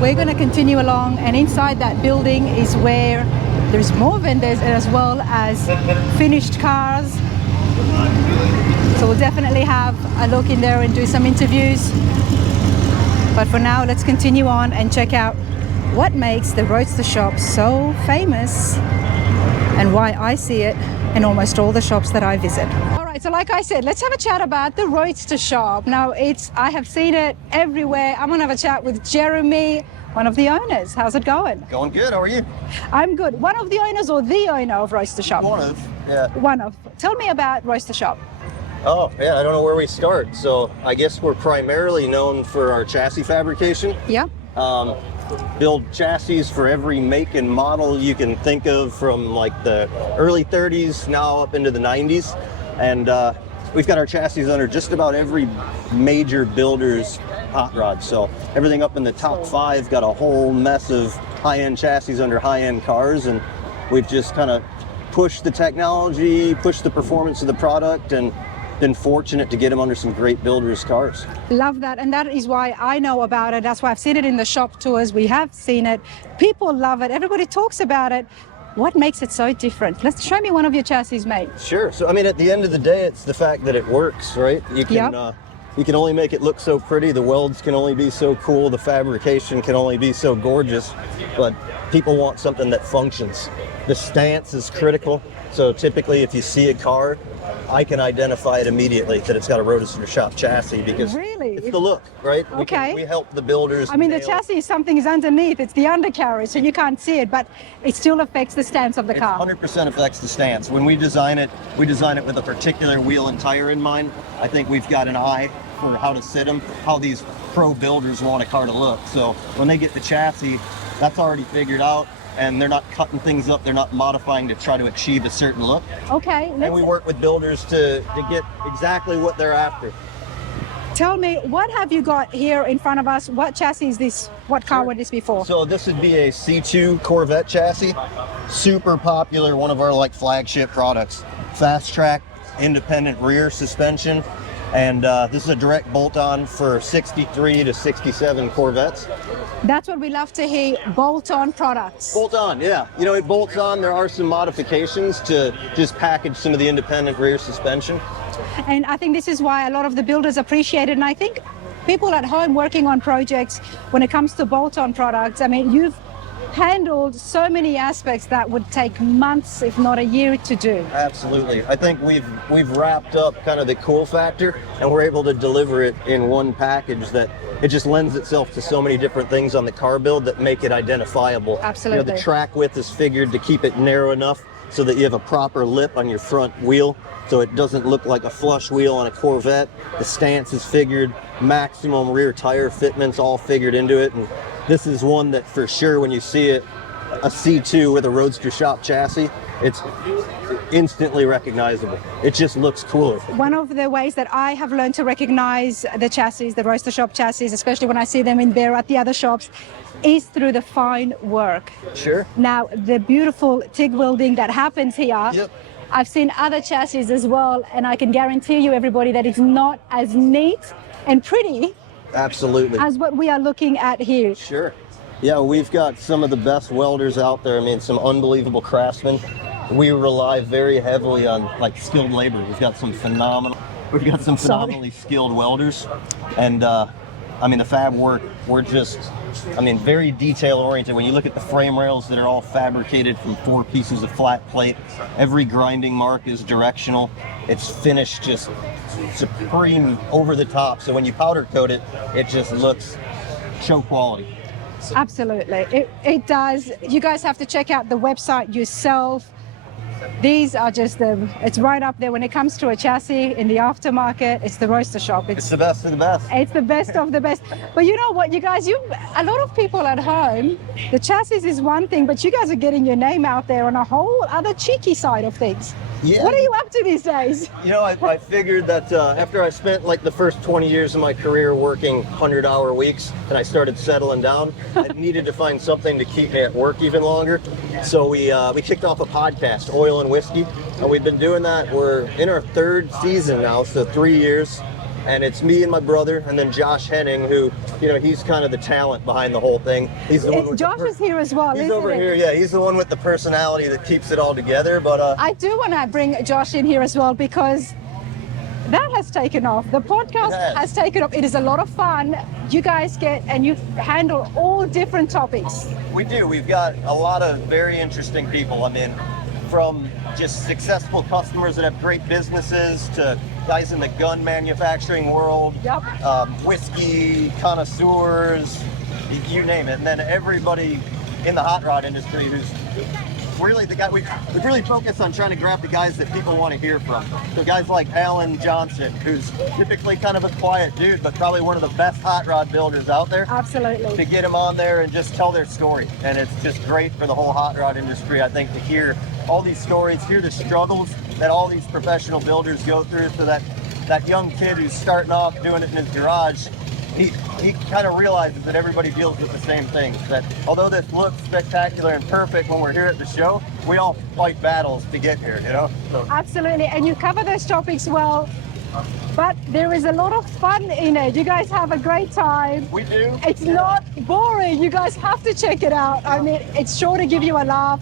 We're going to continue along, and inside that building is where there's more vendors as well as finished cars. So we'll definitely have a look in there and do some interviews. But for now, let's continue on and check out what makes the Roadster Shop so famous and why I see it in almost all the shops that I visit. All right, right, so like I said, let's have a chat about the Roadster Shop. Now, I have seen it everywhere. I'm gonna have a chat with Jeremy, one of the owners. How's it going? Going good. How are you? I'm good. One of the owners or the owner of Roadster Shop? One of, yeah. One of. Tell me about Roadster Shop. Oh, yeah, I don't know where we start. So I guess we're primarily known for our chassis fabrication. Yeah. Build chassis for every make and model you can think of, from like the early 30s now up into the 90s. And we've got our chassis under just about every major builder's hot rod. So everything up in the top 5 got a whole mess of high-end chassis under high-end cars, and we've just kind of pushed the technology, pushed the performance of the product, and been fortunate to get them under some great builders' cars. Love that, and that is why I know about it. That's why I've seen it in the shop tours. We have seen it. People love it. Everybody talks about it. What makes it so different? Let's show me one of your chassis, mate. Sure. So I mean, at the end of the day, it's the fact that it works, right? You can you can only make it look so pretty. The welds can only be so cool. The fabrication can only be so gorgeous. But people want something that functions. The stance is critical. So typically, if you see a car, I can identify it immediately that it's got a Roadster Shop chassis, because it's the look, right? Okay. We help the builders. I mean, the chassis, something is underneath. It's the undercarriage, so you can't see it, but it still affects the stance of the car. 100% affects the stance. When we design it with a particular wheel and tire in mind. I think we've got an eye for how to sit them, how these pro builders want a car to look. So when they get the chassis, that's already figured out, and they're not cutting things up, they're not modifying to try to achieve a certain look. Okay. And we work with builders to get exactly what they're after. Tell me, what have you got here in front of us? What chassis is this? What car would this be for? So this would be a C2 Corvette chassis. Super popular, one of our like flagship products. Fast track, independent rear suspension. And this is a direct bolt-on for 63 to 67 Corvettes. That's what we love to hear, bolt-on products. Bolt-on, yeah. You know, it bolts on. There are some modifications to just package some of the independent rear suspension. And I think this is why a lot of the builders appreciate it. And I think people at home working on projects, when it comes to bolt-on products, I mean, you've handled so many aspects that would take months, if not a year, to do. Absolutely. I think we've wrapped up kind of the cool factor, and we're able to deliver it in one package that it just lends itself to so many different things on the car build that make it identifiable. Absolutely. You know, the track width is figured to keep it narrow enough so that you have a proper lip on your front wheel, so it doesn't look like a flush wheel on a Corvette. The stance is figured, maximum rear tire fitments all figured into it. And this is one that for sure, when you see it, a C2 with a Roadster Shop chassis, it's instantly recognizable. It just looks cooler. One of the ways that I have learned to recognize the chassis, the Roadster Shop chassis, especially when I see them in there at the other shops, is through the fine work. Sure. Now, the beautiful TIG welding that happens here, Yep. I've seen other chassis as well, and I can guarantee you, everybody, that it's not as neat and pretty Absolutely. as what we are looking at here. Sure. Yeah, we've got some of the best welders out there. I mean, some unbelievable craftsmen. We rely very heavily on like skilled labor. We've got some phenomenally skilled welders. And I mean, the fab work, we're just, I mean, very detail oriented. When you look at the frame rails that are all fabricated from 4 pieces of flat plate, every grinding mark is directional. It's finished just supreme, over the top. So when you powder coat it, it just looks show quality. Absolutely, it does. You guys have to check out the website yourself. These are just it's right up there when it comes to a chassis in the aftermarket. It's the Roadster Shop. It's the best of the best. It's the best of the best. But you know what, you guys, a lot of people at home, the chassis is one thing, but you guys are getting your name out there on a whole other cheeky side of things. Yeah. What are you up to these days? You know, I figured that after I spent like the first 20 years of my career working 100-hour weeks, and I started settling down, I needed to find something to keep me at work even longer. So we kicked off a podcast, Oil and Whiskey, and we've been doing that. We're in our 3rd season now, so 3 years. And it's me and my brother, and then Josh Henning, who, you know, he's kind of the talent behind the whole thing. He's the one with Josh is here as well, He's isn't over he? here, yeah. He's the one with the personality that keeps it all together. But I do want to bring Josh in here as well, because that has taken off. The podcast has taken off. It is a lot of fun. You guys you handle all different topics. we do. We've got a lot of very interesting people. I mean, from just successful customers that have great businesses to guys in the gun manufacturing world, whiskey connoisseurs, you name it. And then everybody in the hot rod industry who's really the guy, we've really focused on trying to grab the guys that people want to hear from. So guys like Alan Johnson, who's typically kind of a quiet dude, but probably one of the best hot rod builders out there. Absolutely. To get him on there and just tell their story. And it's just great for the whole hot rod industry, I think, to hear all these stories, hear the struggles that all these professional builders go through, so that young kid who's starting off doing it in his garage, he kind of realizes that everybody deals with the same things, that although this looks spectacular and perfect when we're here at the show, we all fight battles to get here, you know? So. Absolutely, and you cover those topics well, but there is a lot of fun in it. You guys have a great time. We do. It's not boring. You guys have to check it out. I mean, it's sure to give you a laugh.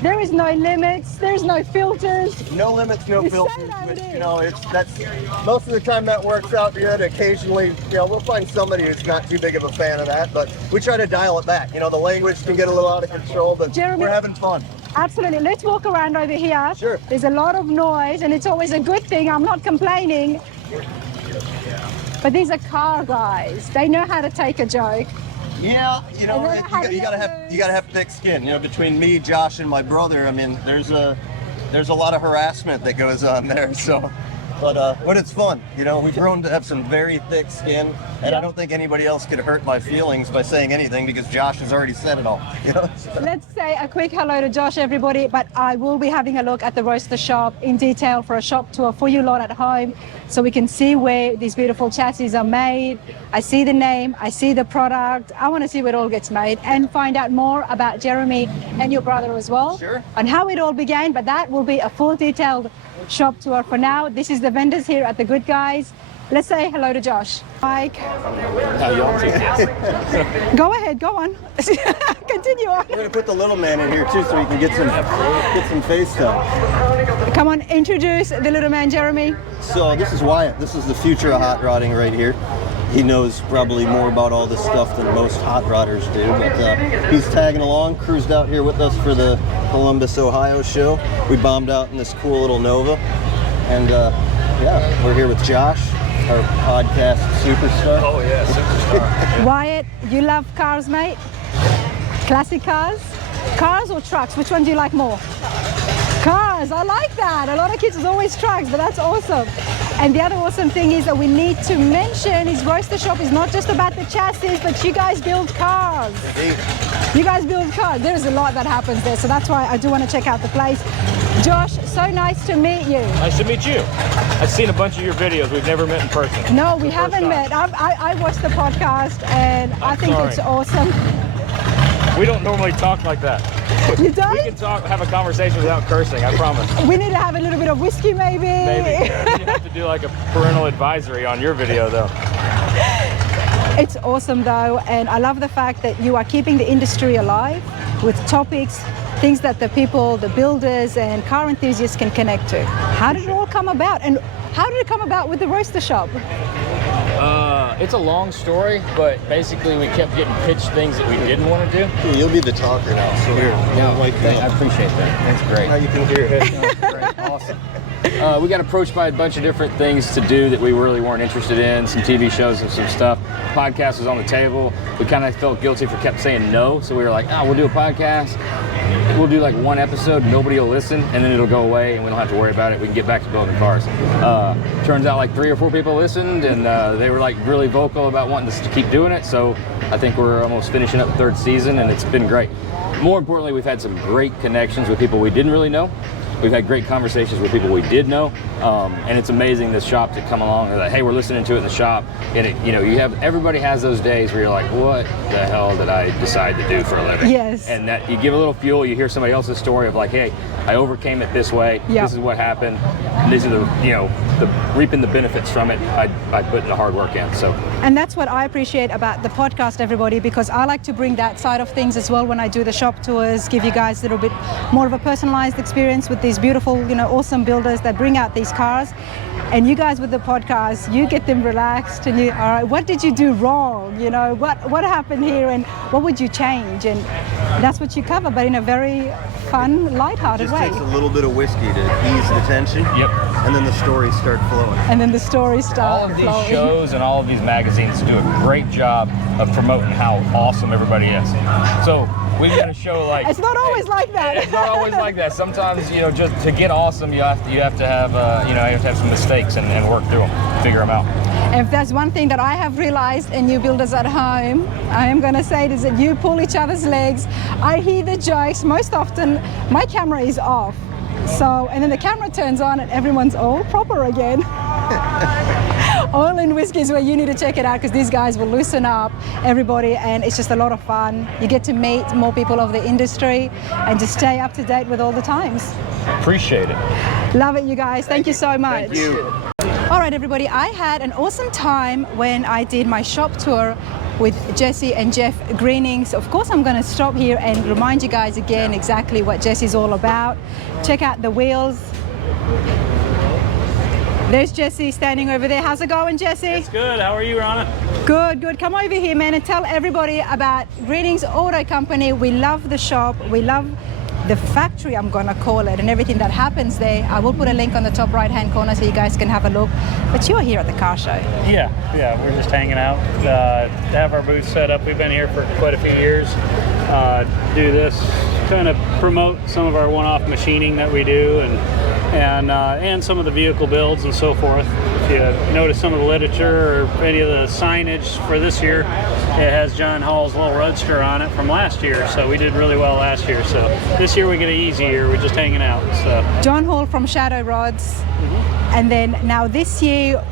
There is no limits, there's no filters. No limits, no filters, which, you know, that's most of the time that works out good. Occasionally, you know, we'll find somebody who's not too big of a fan of that, but we try to dial it back. You know, the language can get a little out of control, but Jeremy, we're having fun. Absolutely. Let's walk around over here. Sure. There's a lot of noise, and it's always a good thing. I'm not complaining. But these are car guys. They know how to take a joke. Yeah, you know, you gotta have thick skin. You know, between me, Josh, and my brother, I mean, there's a lot of harassment that goes on there. So, but it's fun. You know, we've grown to have some very thick skin, and I don't think anybody else could hurt my feelings by saying anything because Josh has already said it all. You know. Let's say a quick hello to Josh, everybody. But I will be having a look at the Roadster Shop in detail for a shop tour for you lot at home, so we can see where these beautiful chassis are made. I see the name, I see the product. I want to see where it all gets made and find out more about Jeremy and your brother as well. Sure. On how it all began, but that will be a full detailed shop tour. For now, this is the vendors here at the GoodGuys. Let's say hello to Josh. Mike. How y'all doing? Go ahead, go on. Continue on. We're gonna put the little man in here too, so he can get some face time. Come on, introduce the little man, Jeremy. So this is Wyatt. This is the future of hot rodding right here. He knows probably more about all this stuff than most hot rodders do, but he's tagging along, cruised out here with us for the Columbus, Ohio show. We bombed out in this cool little Nova, and yeah, we're here with Josh, our podcast superstar. Oh yeah, superstar. Wyatt, you love cars, mate? Classic cars? Cars or trucks? Which one do you like more? Cars, I like that. A lot of kids is always trucks, but that's awesome. And the other awesome thing is that we need to mention is Roadster Shop is not just about the chassis, but you guys build cars. You guys build cars. There's a lot that happens there, so that's why I do want to check out the place. Josh, so nice to meet you. Nice to meet you. I've seen a bunch of your videos. We've never met in person. No, we haven't met. I watched the podcast, and I think it's awesome. We don't normally talk like that. You don't? We can talk, have a conversation without cursing, I promise. We need to have a little bit of whiskey, maybe. Maybe. You have to do like a parental advisory on your video, though. It's awesome, though, and I love the fact that you are keeping the industry alive with topics, things that the people, the builders and car enthusiasts can connect to. How did it all come about, and how did it come about with the Roadster Shop? It's a long story, but basically we kept getting pitched things that we didn't want to do. You'll be the talker now, so here. I appreciate that. That's great. Now you can hear it. Great. Awesome. We got approached by a bunch of different things to do that we really weren't interested in, some TV shows and some stuff. Podcast was on the table. We kind of felt guilty for kept saying no, so we were like, we'll do a podcast. We'll do like one episode, nobody will listen, and then it'll go away and we don't have to worry about it. We can get back to building cars. Turns out like 3 or 4 people listened, and they were like really vocal about wanting us to keep doing it, so I think we're almost finishing up the 3rd season, and it's been great. More importantly, we've had some great connections with people we didn't really know. We've had great conversations with people we did know, and it's amazing this shop to come along and like, hey, we're listening to it in the shop, and it, you know, everybody has those days where you're like, what the hell did I decide to do for a living? Yes. And that you give a little fuel, you hear somebody else's story of like, hey, I overcame it this way. Yep. This is what happened. And these are the reaping the benefits from it. I put in the hard work in. So. And that's what I appreciate about the podcast, everybody, because I like to bring that side of things as well when I do the shop tours, give you guys a little bit more of a personalized experience with these beautiful, awesome builders that bring out these cars. And you guys with the podcast, you get them relaxed and all right, what did you do wrong? What happened here and what would you change? And that's what you cover, but in a very fun, lighthearted way. It just takes a little bit of whiskey to ease the tension. Yep. And then the stories start flowing. All of these shows and all of these magazines do a great job of promoting how awesome everybody is. So we've got a show like... It's not always like that. It's not always like that. Sometimes, just to get awesome, you have to have some mistakes and work through them, figure them out. If there's one thing that I have realized in you builders at home, I am going to say it is that you pull each other's legs. I hear the jokes. Most often, my camera is off. And then the camera turns on and everyone's all proper again. Oil and Whiskey is where you need to check it out because these guys will loosen up everybody and it's just a lot of fun. You get to meet more people of the industry and just stay up to date with all the times. Appreciate it. Love it, you guys. Thank you so much. Thank you. All right, everybody. I had an awesome time when I did my shop tour with Jessi and Jeff Greenings. Of course, I'm going to stop here and remind you guys again exactly what Jessi's all about. Check out the wheels. There's Jessi standing over there. How's it going, Jessi? It's good. How are you, Rana? Good, good. Come over here, man, and tell everybody about Greenings Auto Company. We love the shop. We love the factory, I'm gonna call it, and everything that happens there. I will put a link on the top right-hand corner so you guys can have a look. But you're here at the car show. Yeah, we're just hanging out. Have our booth set up. We've been here for quite a few years. Do this, kind of promote some of our one-off machining that we do, and some of the vehicle builds and so forth. If you notice some of the literature or any of the signage for this year, it has John Hall's little Roadster on it from last year, so we did really well last year. So this year we get an easy year. We're just hanging out. So John Hall from Shadow Rods, and then now this year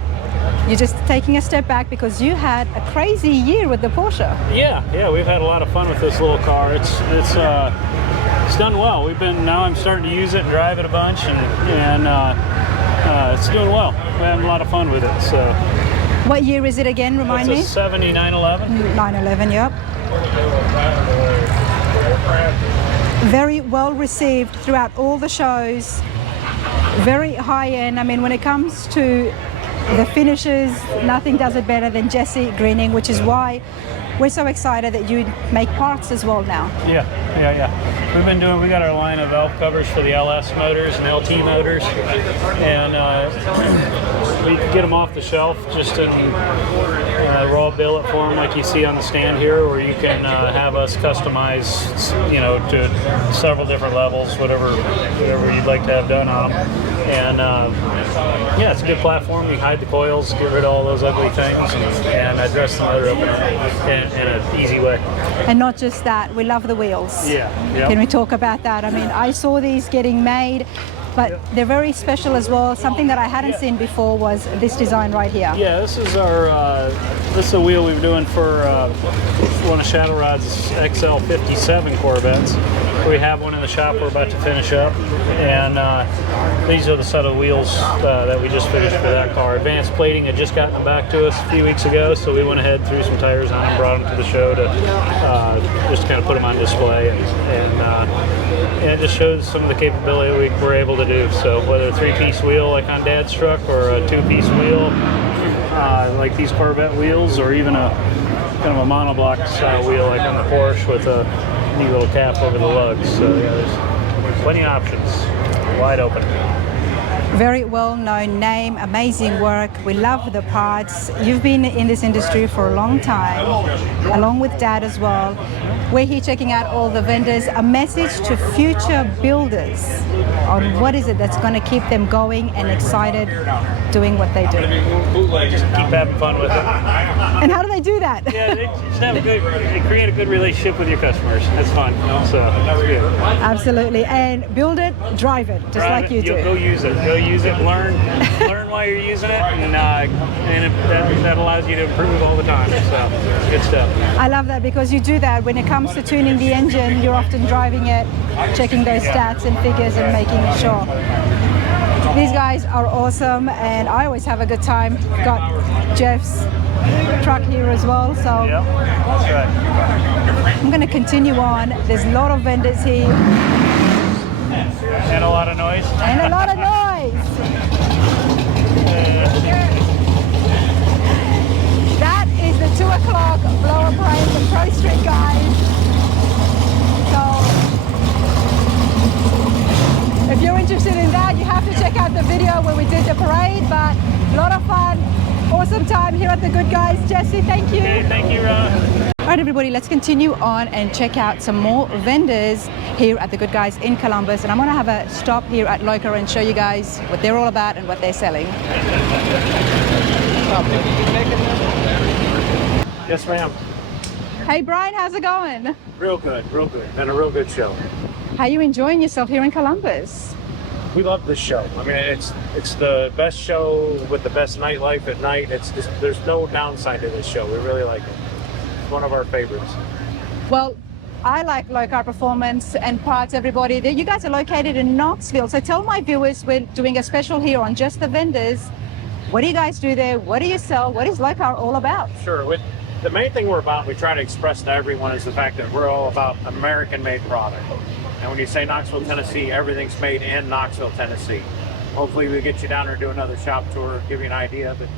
you're just taking a step back because you had a crazy year with the Porsche. Yeah, we've had a lot of fun with this little car. It's done well. Now I'm starting to use it and drive it a bunch, and it's doing well. We're having a lot of fun with it. So. What year is it again? Remind me. It's a 70 911. 911, yep. Very well received throughout all the shows. Very high end. I mean, when it comes to the finishes, nothing does it better than Jessi Greening, which is why we're so excited that you make parts as well now. Yeah. We got our line of valve covers for the LS motors and LT motors, and we get them off the shelf just in raw billet form like you see on the stand here, or you can have us customize, to several different levels, whatever you'd like to have done on them. And it's a good platform. You hide the coils, get rid of all those ugly things, and dress the motor up in an easy way. And not just that, we love the wheels. Yeah. Can we talk about that? I mean, I saw these getting made, but they're very special as well. Something that I hadn't seen before was this design right here. Yeah, this is a wheel we've been doing for one of Shadow Rod's XL57 Corvettes. We have one in the shop we're about to finish up, and these are the set of wheels that we just finished for that car. Advanced Plating had just gotten them back to us a few weeks ago, so we went ahead, threw some tires on them, brought them to the show to just kind of put them on display, and it just shows some of the capability we were able to do. So whether a three-piece wheel like on Dad's truck, or a two-piece wheel like these Corvette wheels, or even a kind of a monoblock style wheel like on the Porsche with a neat little cap over the lugs. So there's plenty of options, wide open. Very well-known name, amazing work. We love the parts. You've been in this industry for a long time, along with Dad as well. We're here checking out all the vendors. A message to future builders on what is it that's going to keep them going and excited doing what they do. Just keep having fun with it. And how do they do that? Yeah, they just have they create a good relationship with your customers. It's fun. So that's good. Absolutely. And build it, drive it, just like you do. Go use it. Go use it. Learn while you're using it, and that allows you to improve all the time. So good stuff. I love that because you do that when it comes to tuning the engine. You're often driving it, checking those stats and figures, and making sure. These guys are awesome, and I always have a good time. Got Jeff's truck here as well, so yep, that's right. I'm going to continue on. There's a lot of vendors here. And a lot of noise. And a lot of noise. That is the 2 o'clock blower parade for Pro Street, guys. So if you're interested in that, you have to check out the video where we did the parade, but a lot of fun, awesome time here at the Good Guys. Jessi, thank you. Okay, thank you, Ron. All right, everybody, let's continue on and check out some more vendors here at the Good Guys in Columbus. And I'm going to have a stop here at Loca and show you guys what they're all about and what they're selling. Yes, ma'am. Hey, Brian, how's it going? Real good, real good. Been a real good show. How are you enjoying yourself here in Columbus? We love this show. I mean, it's the best show with the best nightlife at night. It's just, there's no downside to this show. We really like it. It's one of our favorites. Well, I like Low-Car Performance and Parts, everybody. You guys are located in Knoxville, so tell my viewers we're doing a special here on just the vendors. What do you guys do there? What do you sell? What is Low-Car all about? Sure. The main thing we're about, we try to express to everyone, is the fact that we're all about American-made product. And when you say Knoxville, Tennessee, everything's made in Knoxville, Tennessee. Hopefully we get you down there and do another shop tour, give you an idea. But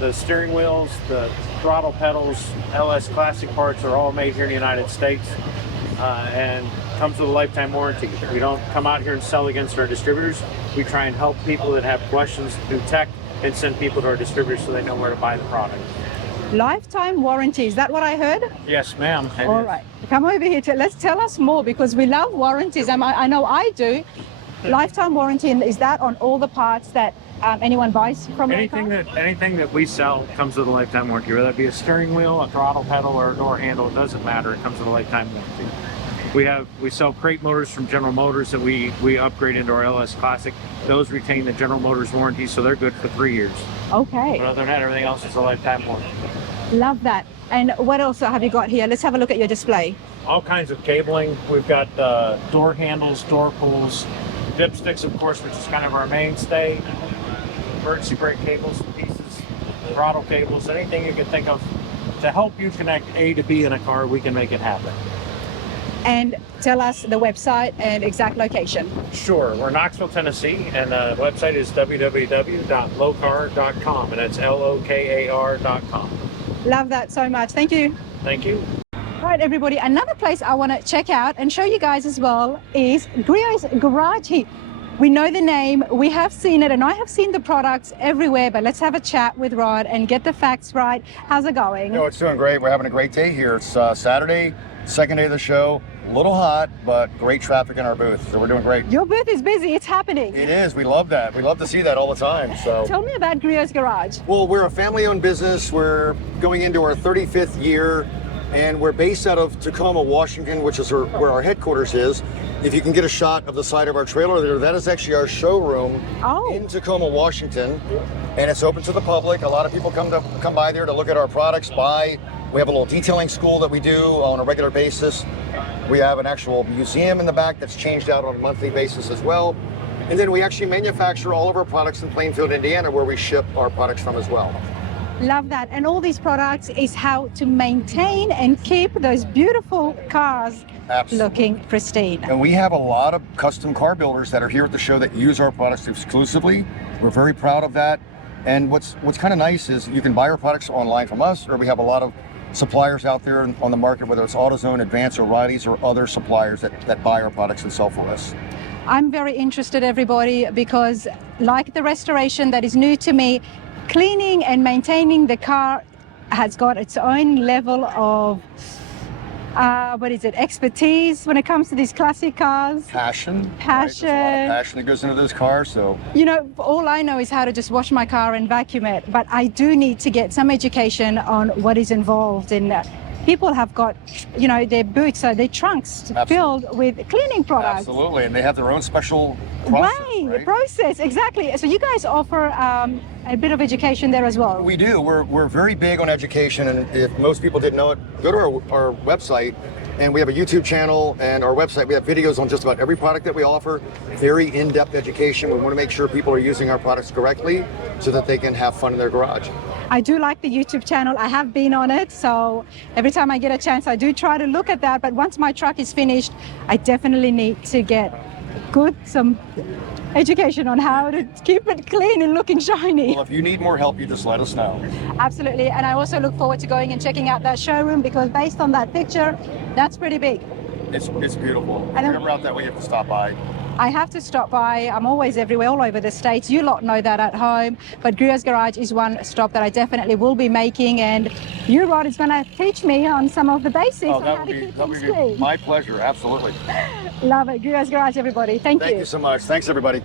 the steering wheels, the throttle pedals, LS Classic parts are all made here in the United States and comes with a lifetime warranty. We don't come out here and sell against our distributors. We try and help people that have questions through tech and send people to our distributors so they know where to buy the product. Lifetime warranty, is that what I heard? Yes, ma'am. All right, come over here. Let's tell us more, because we love warranties. I know I do. Lifetime warranty, is that on all the parts that anyone buys from anything that we sell comes with a lifetime warranty, whether it be a steering wheel, a throttle pedal, or a door handle. It doesn't matter. It comes with a lifetime warranty. We sell crate motors from General Motors that we upgrade into our LS Classic. Those retain the General Motors warranty, so they're good for 3 years. Okay. But other than that, everything else is a lifetime warranty. Love that. And what else have you got here? Let's have a look at your display. All kinds of cabling. We've got door handles, door pulls, dipsticks, of course, which is kind of our mainstay. Emergency brake cables, pieces, throttle cables, anything you can think of to help you connect A to B in a car, we can make it happen. And tell us the website and exact location. Sure. We're in Knoxville, Tennessee, and the website is www.locar.com, and that's LOKAR.com. Love that so much. Thank you. Thank you. All right, everybody, another place I want to check out and show you guys as well is Griot's Garage. We know the name, we have seen it, and I have seen the products everywhere, but let's have a chat with Rod and get the facts right. How's it going? No, it's doing great. We're having a great day here. It's Saturday, second day of the show. A little hot, but great traffic in our booth, so we're doing great. Your booth is busy, it's happening. It is, we love that. We love to see that all the time. So tell me about Griot's Garage. Well, we're a family-owned business. We're going into our 35th year, and we're based out of Tacoma, Washington, which is where our headquarters is. If you can get a shot of the side of our trailer there, that is actually our showroom in Tacoma, Washington, and it's open to the public. A lot of people come by there to look at our products, buy. We have a little detailing school that we do on a regular basis. We have an actual museum in the back that's changed out on a monthly basis as well. And then we actually manufacture all of our products in Plainfield, Indiana, where we ship our products from as well. Love that. And all these products is how to maintain and keep those beautiful cars looking pristine. And we have a lot of custom car builders that are here at the show that use our products exclusively. We're very proud of that. And what's kind of nice is you can buy our products online from us, or we have a lot of suppliers out there on the market, whether it's AutoZone, Advance, or Rides, or other suppliers that buy our products and sell for us. I'm very interested, everybody, because like the restoration that is new to me, cleaning and maintaining the car has got its own level of expertise when it comes to these classic cars. Passion. Right? There's a lot of passion that goes into this car, so. You know, all I know is how to just wash my car and vacuum it, but I do need to get some education on what is involved in that. People have got, you know, their boots, their trunks filled with cleaning products. Absolutely, and they have their own special process, right? Process, exactly. So you guys offer a bit of education there as well. We do. We're very big on education, and if most people didn't know it, go to our website, and we have a YouTube channel and our website. We have videos on just about every product that we offer. Very in-depth education. We want to make sure people are using our products correctly so that they can have fun in their garage. I do like the YouTube channel. I have been on it, so every time I get a chance, I do try to look at that. But once my truck is finished, I definitely need to get good, some education on how to keep it clean and looking shiny. Well, if you need more help, you just let us know. Absolutely, and I also look forward to going and checking out that showroom because based on that picture, that's pretty big. It's beautiful. If And you're ever out that way, you have to stop by. I have to stop by. I'm always everywhere, all over the States. You lot know that at home. But Grier's Garage is one stop that I definitely will be making. And you, Rod, is going to teach me on some of the basics on how to keep things clean. My pleasure, absolutely. Love it. Grier's Garage, everybody. Thank you. Thank you so much. Thanks, everybody.